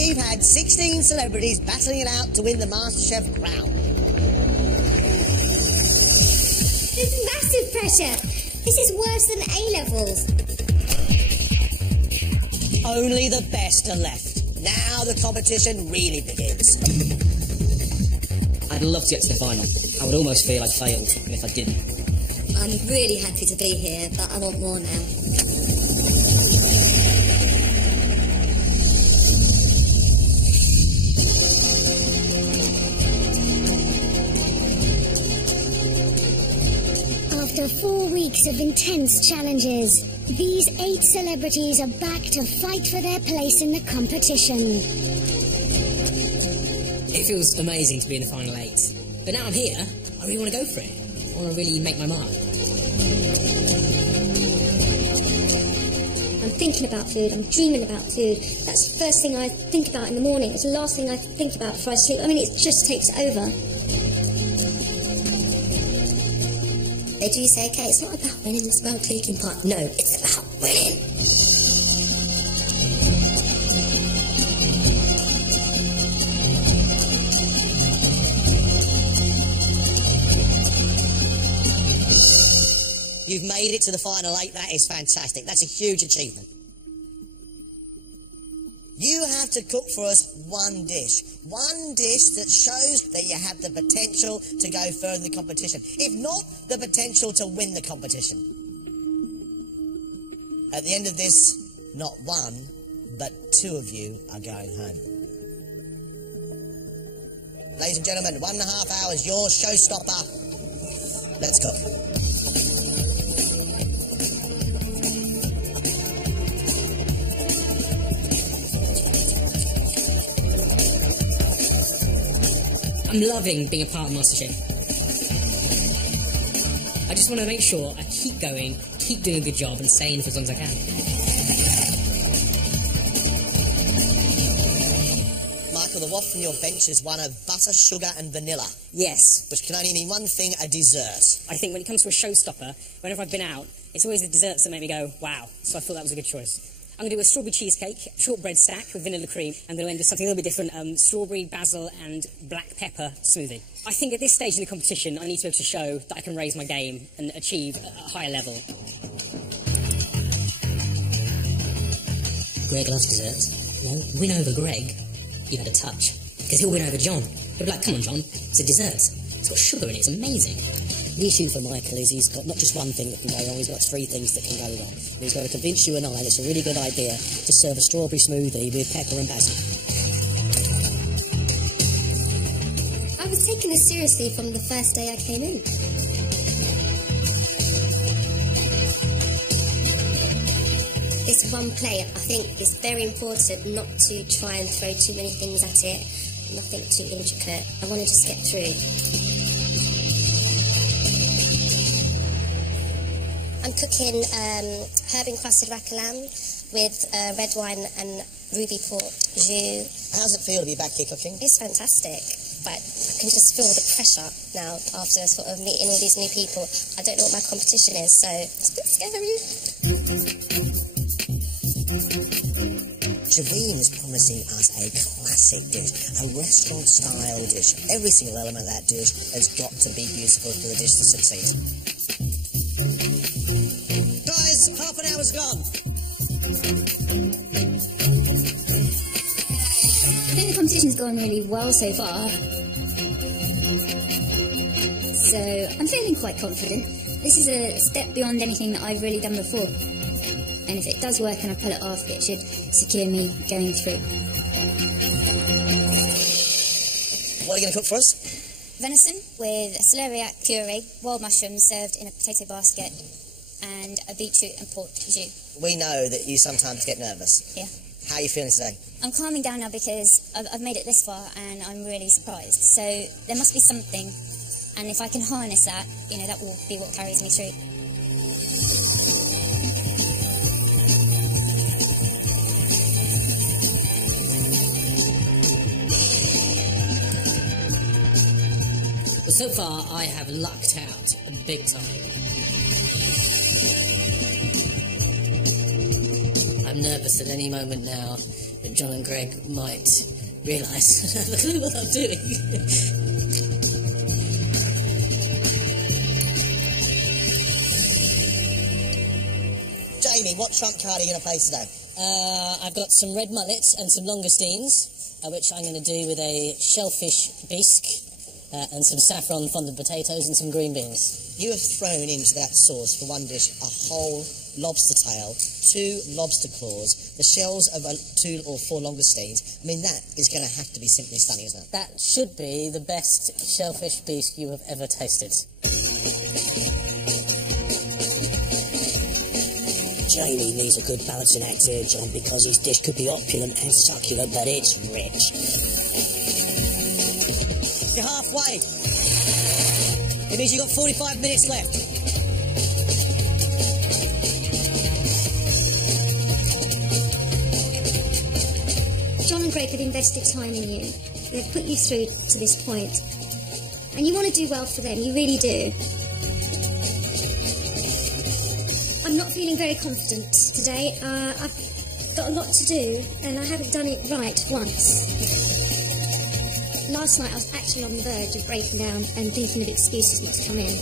we've had 16 celebrities battling it out to win the MasterChef crown. There's massive pressure. This is worse than A-levels. Only the best are left. Now the competition really begins. I'd love to get to the final. I would almost feel I'd failed if I didn't. I'm really happy to be here, but I want more now. After 4 weeks of intense challenges, these 8 celebrities are back to fight for their place in the competition. It feels amazing to be in the final 8. But now I'm here, I really want to go for it. I want to really make my mark. I'm thinking about food, I'm dreaming about food. That's the first thing I think about in the morning. It's the last thing I think about before I sleep. I mean, it just takes over. They do say, okay, it's not about winning, it's about taking part. No, it's about winning. You've made it to the final 8. That is fantastic. That's a huge achievement. You have to cook for us one dish. One dish that shows that you have the potential to go further in the competition. If not, the potential to win the competition. At the end of this, not one, but 2 of you are going home. Ladies and gentlemen, 1.5 hours, your showstopper. Let's cook. I'm loving being a part of MasterChef. I just want to make sure I keep going, keep doing a good job and staying for as long as I can. Michael, the waft from your bench is one of butter, sugar and vanilla. Yes. Which can only mean one thing, a dessert. I think when it comes to a showstopper, whenever I've been out, it's always the desserts that make me go, wow. So I thought that was a good choice. I'm going to do a strawberry cheesecake, shortbread stack with vanilla cream. I'm going to end with something a little bit different, strawberry, basil and black pepper smoothie. I think at this stage in the competition, I need to be able to show that I can raise my game and achieve a higher level. Greg loves desserts. No, win over Greg, you had a touch. Because he'll win over John. He'll be like, come on, John, it's a dessert. It's got sugar in it, it's amazing. The issue for Michael is he's got not just one thing that can go wrong, he's got 3 things that can go wrong. And he's got to convince you and I that it's a really good idea to serve a strawberry smoothie with pepper and basil. I was taking this seriously from the first day I came in. This one plate, I think, is very important not to try and throw too many things at it, nothing too intricate. I want to just get through. I'm cooking herb encrusted rack of lamb with red wine and ruby port jus. How does it feel to be back here cooking? It's fantastic, but I can just feel the pressure now after sort of meeting all these new people. I don't know what my competition is, so it's a bit scary. Javine is promising us a classic dish, a restaurant-style dish. Every single element of that dish has got to be beautiful for the dish to succeed. Guys, half an hour's gone. I think the competition's gone really well so far. So I'm feeling quite confident. This is a step beyond anything that I've really done before. And if it does work and I pull it off, it should secure me going through. What are you going to cook for us? Venison with a celeriac puree, wild mushrooms served in a potato basket, and a beetroot and pork jus. We know that you sometimes get nervous. Yeah. How are you feeling today? I'm calming down now because I've made it this far and I'm really surprised. So there must be something, and if I can harness that, you know, that will be what carries me through. So far, I have lucked out big time. I'm nervous at any moment now. But John and Greg might realise I have a clue what I'm doing. Jamie, what trump card are you going to play today? I've got some red mullets and some langoustines, which I'm going to do with a shellfish bisque and some saffron fondant potatoes and some green beans. You have thrown into that sauce for one dish a whole lobster tail, 2 lobster claws, the shells of 2 or 4 langoustines. I mean, that is going to have to be simply stunning, isn't it? That should be the best shellfish bisque you have ever tasted. Jamie needs a good balancing act here, John, because his dish could be opulent and succulent, but it's rich. You're halfway. It means you've got 45 minutes left. John and Greg have invested time in you. They've put you through to this point. And you want to do well for them, you really do. I'm not feeling very confident today. I've got a lot to do, and I haven't done it right once. Last night I was actually on the verge of breaking down and thinking of excuses not to come in.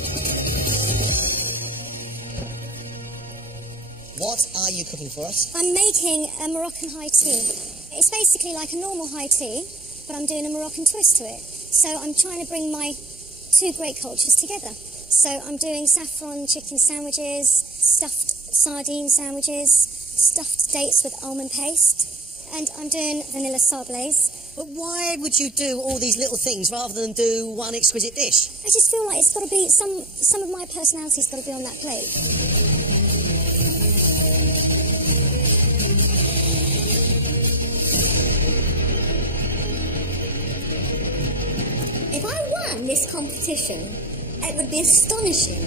What are you cooking for us? I'm making a Moroccan high tea. It's basically like a normal high tea, but I'm doing a Moroccan twist to it. So I'm trying to bring my 2 great cultures together. So I'm doing saffron chicken sandwiches, stuffed sardine sandwiches, stuffed dates with almond paste, and I'm doing vanilla sablays. But why would you do all these little things rather than do one exquisite dish? I just feel like it's got to be, some of my personality's got to be on that plate. If I won this competition, it would be astonishing.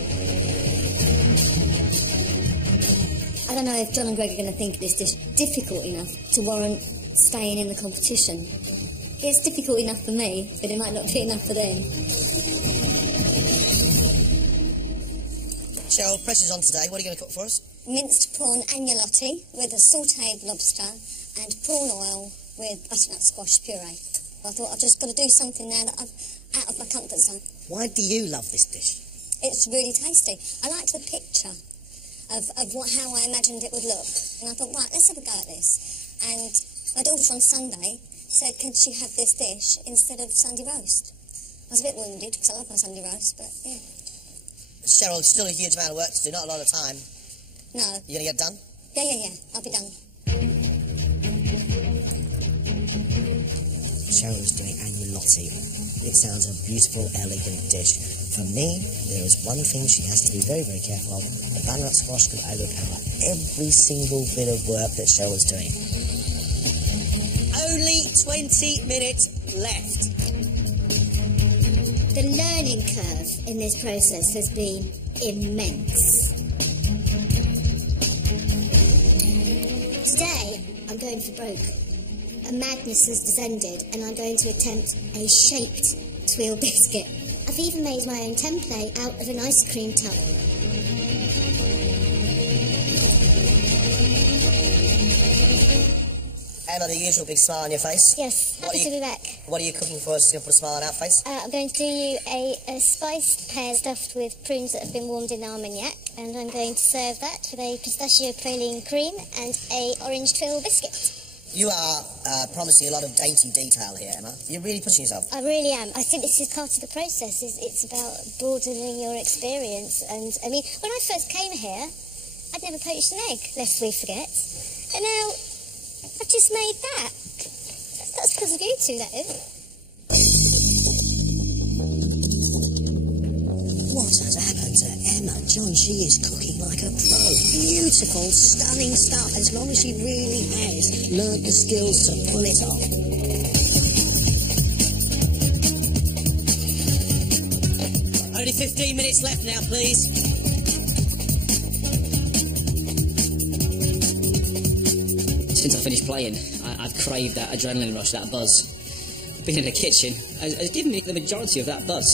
I don't know if John and Greg are going to think this dish difficult enough to warrant staying in the competition. It's difficult enough for me, but it might not be enough for them. Cheryl, pressure's on today. What are you going to cook for us? Minced prawn agnolotti with a sautéed lobster and prawn oil with butternut squash puree. I thought I've just got to do something now that I'm out of my comfort zone. Why do you love this dish? It's really tasty. I liked the picture of how I imagined it would look. And I thought, right, let's have a go at this. And my daughter on Sunday said, could she have this dish instead of Sunday roast? I was a bit wounded because I love my Sunday roast, but yeah. Cheryl, still a huge amount of work to do, not a lot of time. No. You going to get it done? Yeah. I'll be done. Cheryl's doing agnolotti. It sounds a beautiful, elegant dish. For me, there is one thing she has to be very, very careful of. The butternut squash could overpower every single bit of work that Cheryl's doing. Only 20 minutes left. The learning curve in this process has been immense. Today, I'm going for broke. A madness has descended, and I'm going to attempt a shaped tuile biscuit. I've even made my own template out of an ice cream tub. Emma, the usual big smile on your face. Yes, happy to be back. What are you cooking for us to put a smile on our face? I'm going to do you a spiced pear stuffed with prunes that have been warmed in Armagnac, and I'm going to serve that with a pistachio praline cream and a orange tuile biscuit. You are promising a lot of dainty detail here, Emma. You're really pushing yourself. I really am. I think this is part of the process. It's about broadening your experience. And, I mean, when I first came here, I'd never poached an egg, lest we forget. And now, I've just made that. That's because of you two, that is. What has happened to Emma? John, she is cooking like a pro. Beautiful, stunning stuff, as long as she really has learned the skills to pull it off. Only 15 minutes left now, please. Since I finished playing, I've craved that adrenaline rush, that buzz. Being in the kitchen has given me the majority of that buzz.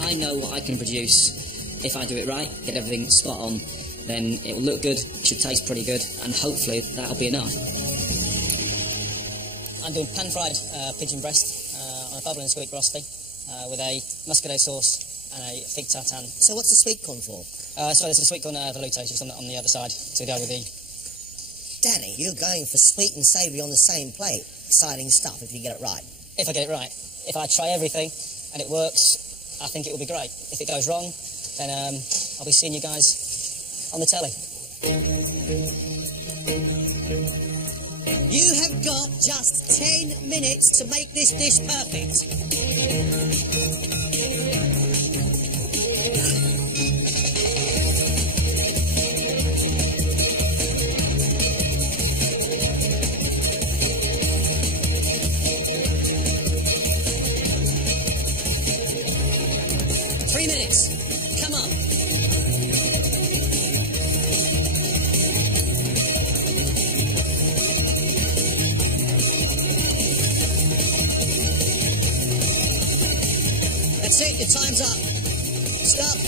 I know what I can produce if I do it right, get everything spot on, then it will look good, should taste pretty good, and hopefully that'll be enough. I'm doing pan-fried pigeon breast on a bubbling sweet frosty with a muscadet sauce and a fig tartane. So what's the sweet corn for? Sorry, this is the sweet corn velouté, just on the other side, to go with the... Danny, you're going for sweet and savoury on the same plate. Exciting stuff if you get it right. If I get it right. If I try everything and it works, I think it will be great. If it goes wrong, then I'll be seeing you guys on the telly. You have got just 10 minutes to make this dish perfect. Come on. That's it, your time's up. Stop.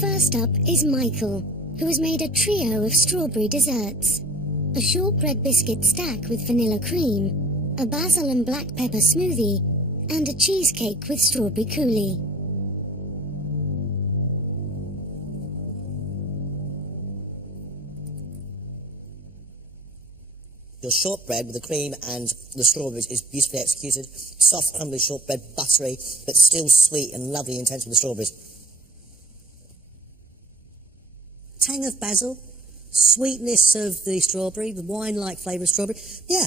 First up is Michael, who has made a trio of strawberry desserts. A shortbread biscuit stack with vanilla cream, a basil and black pepper smoothie, and a cheesecake with strawberry coulis. Your shortbread with the cream and the strawberries is beautifully executed. Soft, crumbly shortbread, buttery, but still sweet and lovely intense with the strawberries. Tang of basil. Sweetness of the strawberry, the wine-like flavour of strawberry. Yeah,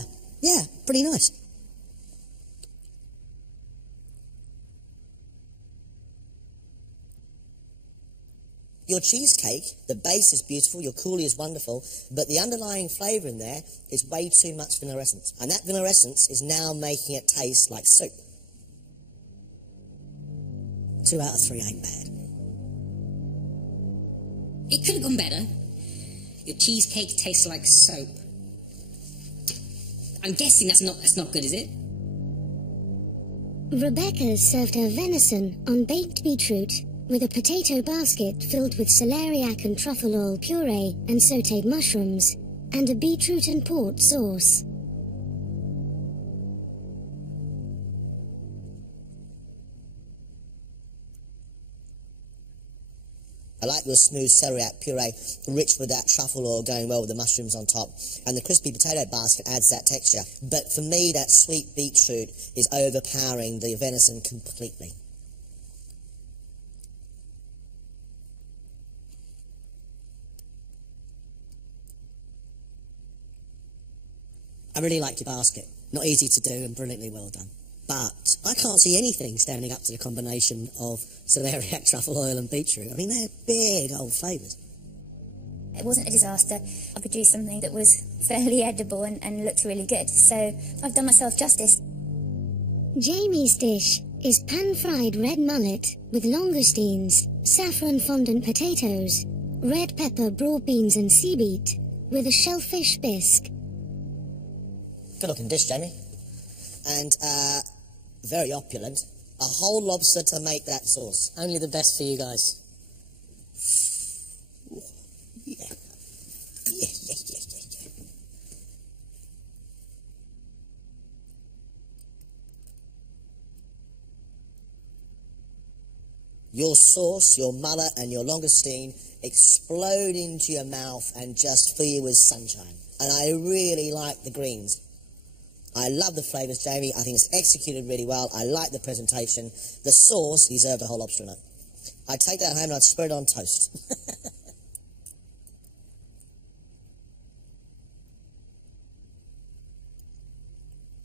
pretty nice. Your cheesecake, the base is beautiful, your coulis is wonderful, but the underlying flavour in there is way too much vanilla essence. And that vanilla essence is now making it taste like soup. 2 out of 3 ain't bad. It could have gone better. Your cheesecake tastes like soap. I'm guessing that's not good, is it? Rebecca served her venison on baked beetroot with a potato basket filled with celeriac and truffle oil puree and sautéed mushrooms, and a beetroot and port sauce. I like your smooth celeriac puree, rich with that truffle oil going well with the mushrooms on top. And the crispy potato basket adds that texture. But for me, that sweet beetroot is overpowering the venison completely. I really like your basket. Not easy to do and brilliantly well done. But I can't see anything standing up to the combination of celeriac, truffle oil and beetroot. I mean, they're big old flavours. It wasn't a disaster. I produced something that was fairly edible and looked really good. So I've done myself justice. Jamie's dish is pan-fried red mullet with langoustines, saffron fondant potatoes, red pepper, broad beans and sea beet with a shellfish bisque. Good looking dish, Jamie. And, very opulent. A whole lobster to make that sauce. Only the best for you guys. Yeah. Your sauce, your mullet and your langoustine explode into your mouth and just fill you with sunshine. And I really like the greens. I love the flavours, Jamie. I think it's executed really well. I like the presentation. The sauce deserved a whole lobster in it. I'd take that home and I'd spread it on toast.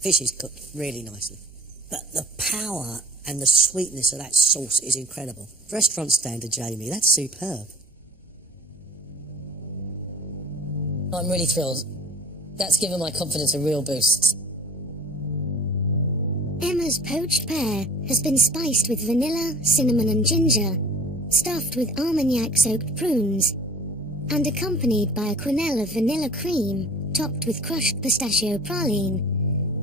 Fish is cooked really nicely. But the power and the sweetness of that sauce is incredible. Restaurant standard, Jamie. That's superb. I'm really thrilled. That's given my confidence a real boost. Emma's poached pear has been spiced with vanilla, cinnamon and ginger, stuffed with Armagnac-soaked prunes, and accompanied by a quenelle of vanilla cream, topped with crushed pistachio praline,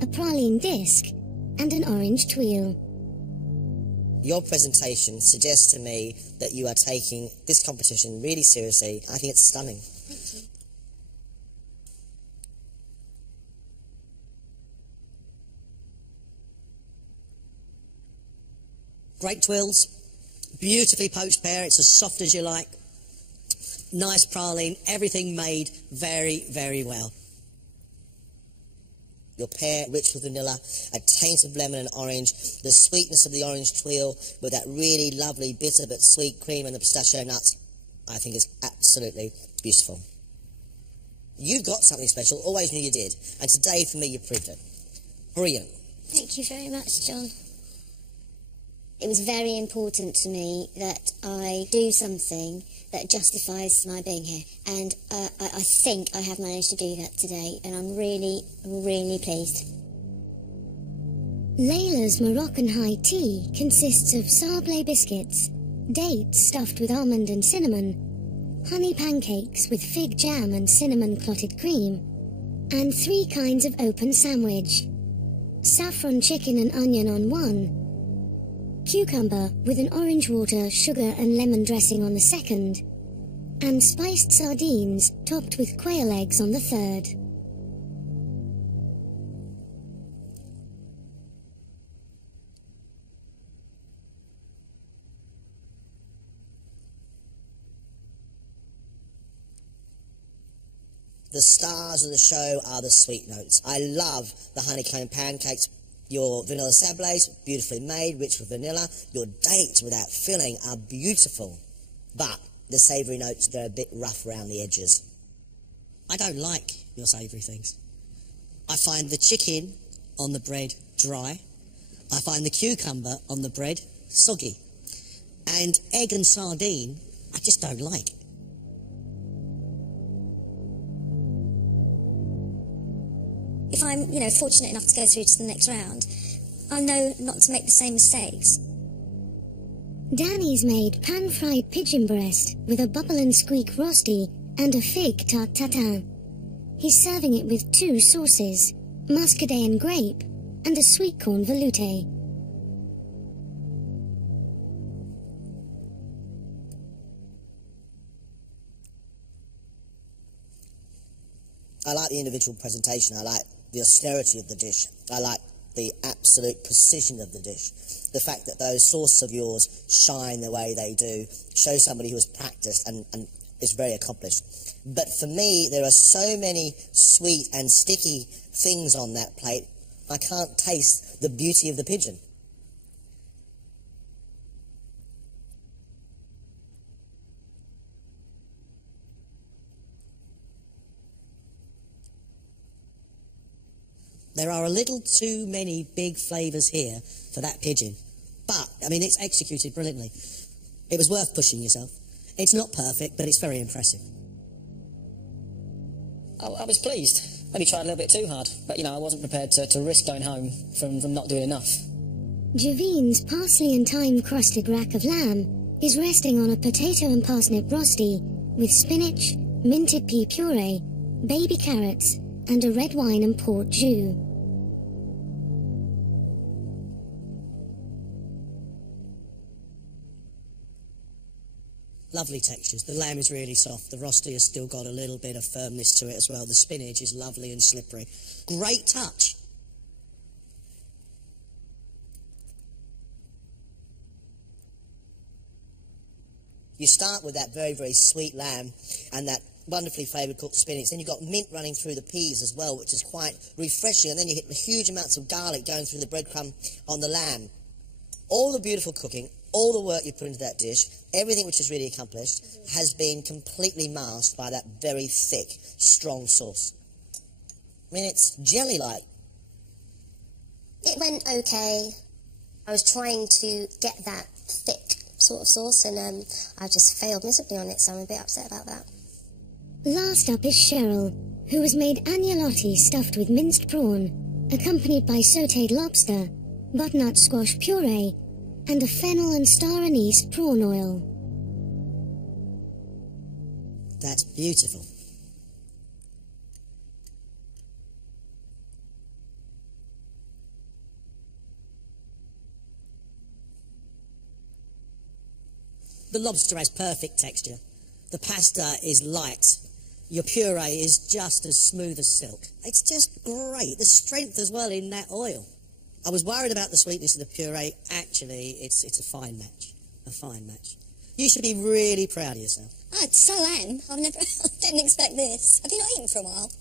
a praline disc, and an orange tuile. Your presentation suggests to me that you are taking this competition really seriously. I think it's stunning. Thank you. Great twills, beautifully poached pear, it's as soft as you like. Nice praline, everything made very, very well. Your pear, rich with vanilla, a taint of lemon and orange, the sweetness of the orange tuile with that really lovely bitter but sweet cream and the pistachio nuts, I think is absolutely beautiful. You've got something special, always knew you did, and today for me you proved it. Brilliant. Thank you very much, John. It was very important to me that I do something that justifies my being here, and I think I have managed to do that today, and I'm really, really pleased. Layla's Moroccan high tea consists of sablé biscuits, dates stuffed with almond and cinnamon, honey pancakes with fig jam and cinnamon clotted cream, and 3 kinds of open sandwich. Saffron chicken and onion on one, cucumber with an orange water, sugar and lemon dressing on the second, and spiced sardines topped with quail eggs on the third. The stars of the show are the sweet notes. I love the honeycomb pancakes. Your vanilla sablés, beautifully made, rich with vanilla. Your dates without filling are beautiful. But the savoury notes, they're a bit rough around the edges. I don't like your savoury things. I find the chicken on the bread dry. I find the cucumber on the bread soggy. And egg and sardine, I just don't like. If I'm, fortunate enough to go through to the next round, I'll know not to make the same mistakes. Danny's made pan-fried pigeon breast with a bubble and squeak rosti and a fig tart tatin. He's serving it with 2 sauces, muscadet and grape, and a sweet corn velouté. I like the individual presentation. I like the austerity of the dish. I like the absolute precision of the dish. The fact that those sauces of yours shine the way they do shows somebody who has practiced and is very accomplished. But for me, there are so many sweet and sticky things on that plate, I can't taste the beauty of the pigeon. There are a little too many big flavours here for that pigeon. But, I mean, it's executed brilliantly. It was worth pushing yourself. It's not perfect, but it's very impressive. I was pleased. Maybe tried a little bit too hard. But, I wasn't prepared to risk going home from not doing enough. Javeen's parsley and thyme-crusted rack of lamb is resting on a potato and parsnip rosti with spinach, minted pea puree, baby carrots, and a red wine and port jus. Lovely textures. The lamb is really soft. The rosti has still got a little bit of firmness to it as well. The spinach is lovely and slippery. Great touch. You start with that very, very sweet lamb and that wonderfully flavoured cooked spinach. Then you've got mint running through the peas as well, which is quite refreshing. And then you hit the huge amounts of garlic going through the breadcrumb on the lamb. All the beautiful cooking, all the work you put into that dish, everything which is really accomplished, has been completely masked by that very thick, strong sauce. I mean, it's jelly-like. It went okay. I was trying to get that thick sort of sauce, and I just failed miserably on it, so I'm a bit upset about that. Last up is Cheryl, who has made agnolotti stuffed with minced prawn, accompanied by sautéed lobster, butternut squash puree, and a fennel and star anise prawn oil. That's beautiful. The lobster has perfect texture. The pasta is light. Your puree is just as smooth as silk. It's just great. The strength as well in that oil. I was worried about the sweetness of the puree. Actually, it's a fine match. A fine match. You should be really proud of yourself. I so am. I didn't expect this. Have you not eaten for a while?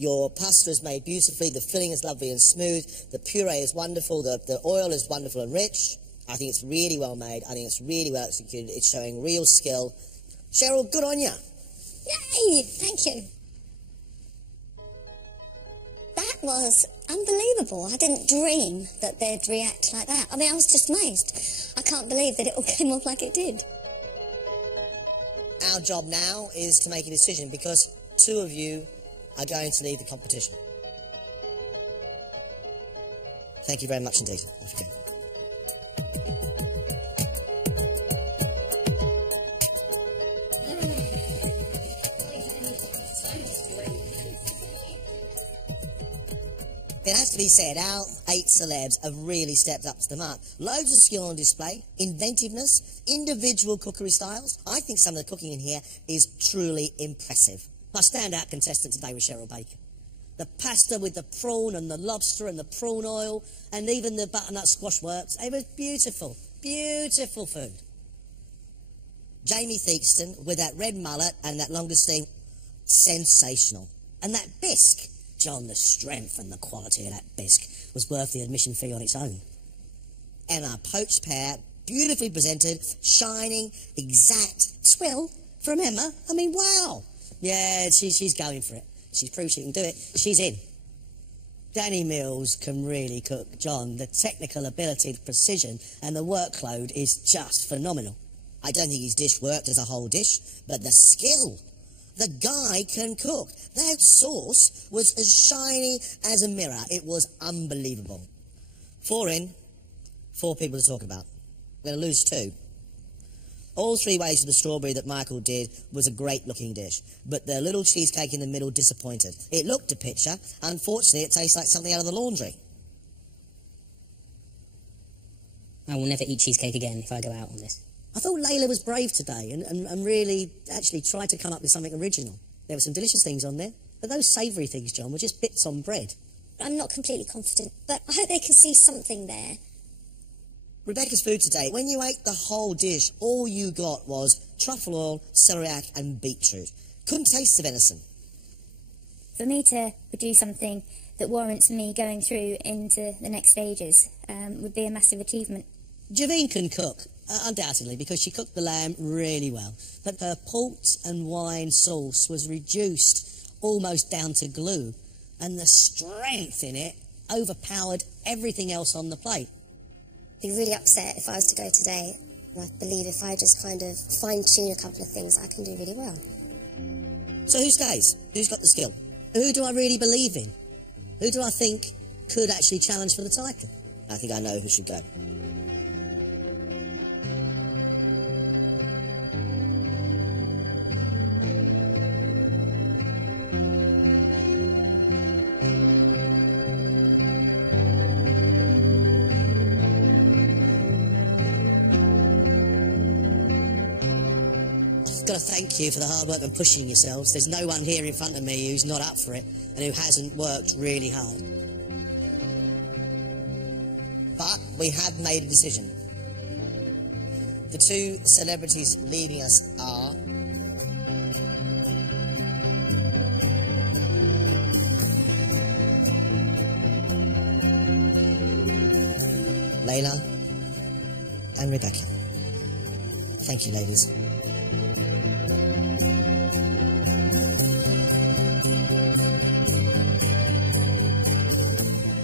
Your pasta is made beautifully, the filling is lovely and smooth, the puree is wonderful, the oil is wonderful and rich. I think it's really well made, I think it's really well executed, it's showing real skill. Cheryl, good on you. Yay! Thank you. That was unbelievable. I didn't dream that they'd react like that. I mean, I was just amazed. I can't believe that it all came off like it did. Our job now is to make a decision because 2 of you are going to leave the competition. Thank you very much indeed. Off you go. It has to be said, our 8 celebs have really stepped up to the mark. Loads of skill on display, inventiveness, individual cookery styles. I think some of the cooking in here is truly impressive. My standout contestant today was Cheryl Baker. The pasta with the prawn and the lobster and the prawn oil and even the butternut squash works. It was beautiful, beautiful food. Jamie Theakston with that red mullet and that langoustine, sensational. And that bisque, John, the strength and the quality of that bisque was worth the admission fee on its own. And our poached pear, beautifully presented, shining, exact. Swill from Emma. I mean, wow. Yeah, she's going for it. She's proved she can do it. She's in. Danny Mills can really cook, John. The technical ability, the precision, and the workload is just phenomenal. I don't think his dish worked as a whole dish, but the skill. The guy can cook. That sauce was as shiny as a mirror. It was unbelievable. 4 in, 4 people to talk about. We're going to lose 2. All 3 ways of the strawberry that Michael did was a great-looking dish, but the little cheesecake in the middle disappointed. It looked a picture. Unfortunately, it tastes like something out of the laundry. I will never eat cheesecake again if I go out on this. I thought Layla was brave today and really actually tried to come up with something original. There were some delicious things on there, but those savoury things, John, were just bits on bread. I'm not completely confident, but I hope they can see something there. Rebecca's food today, when you ate the whole dish, all you got was truffle oil, celeriac and beetroot. Couldn't taste the venison. For me to produce something that warrants me going through into the next stages would be a massive achievement. Javine can cook, undoubtedly, because she cooked the lamb really well. But her port and wine sauce was reduced almost down to glue, and the strength in it overpowered everything else on the plate. I'd be really upset if I was to go today. And I believe if I just kind of fine-tune a couple of things, I can do really well. So who stays? Who's got the skill? Who do I really believe in? Who do I think could actually challenge for the title? I think I know who should go. Got to thank you for the hard work and pushing yourselves. There's no one here in front of me who's not up for it and who hasn't worked really hard. But we have made a decision. The 2 celebrities leaving us are Layla and Rebecca. Thank you, ladies.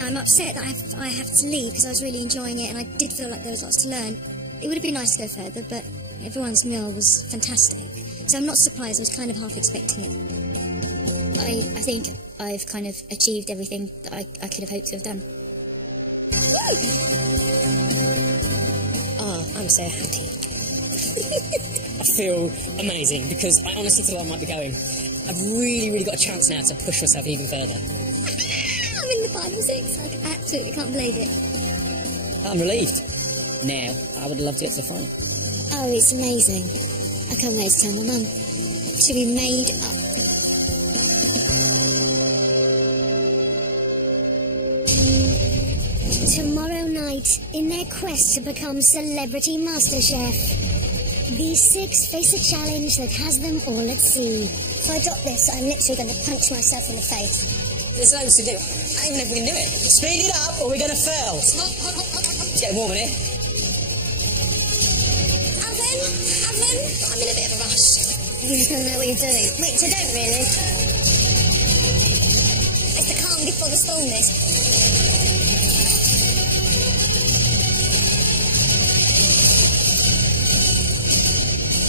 I'm upset that I have to leave because I was really enjoying it and I did feel like there was lots to learn. It would have been nice to go further, but everyone's meal was fantastic. So I'm not surprised, I was kind of half expecting it. I think I've kind of achieved everything that I could have hoped to have done. Oh, I'm so happy. I feel amazing because I honestly feel I might be going. I've really got a chance now to push myself even further. I'm in the 5 or 6. I absolutely can't believe it. I'm relieved. Now, I would love to get to the final. Oh, it's amazing. I can't wait to tell my mum. She'll be made up. Tomorrow night, in their quest to become celebrity MasterChef, these 6 face a challenge that has them all at sea. If I drop this, I'm literally going to punch myself in the face. There's loads to do. I don't even know if we can do it. Speed it up or we're going to fail. It's getting warm in here. Oven? I'm in a bit of a rush. You just don't know what you're doing. Which I don't really. It's the calm before the storm, this.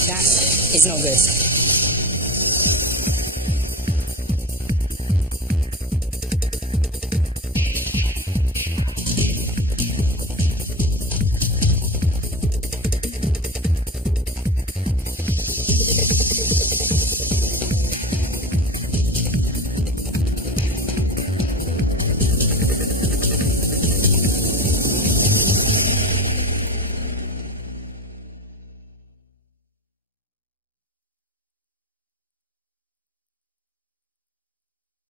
That is not good.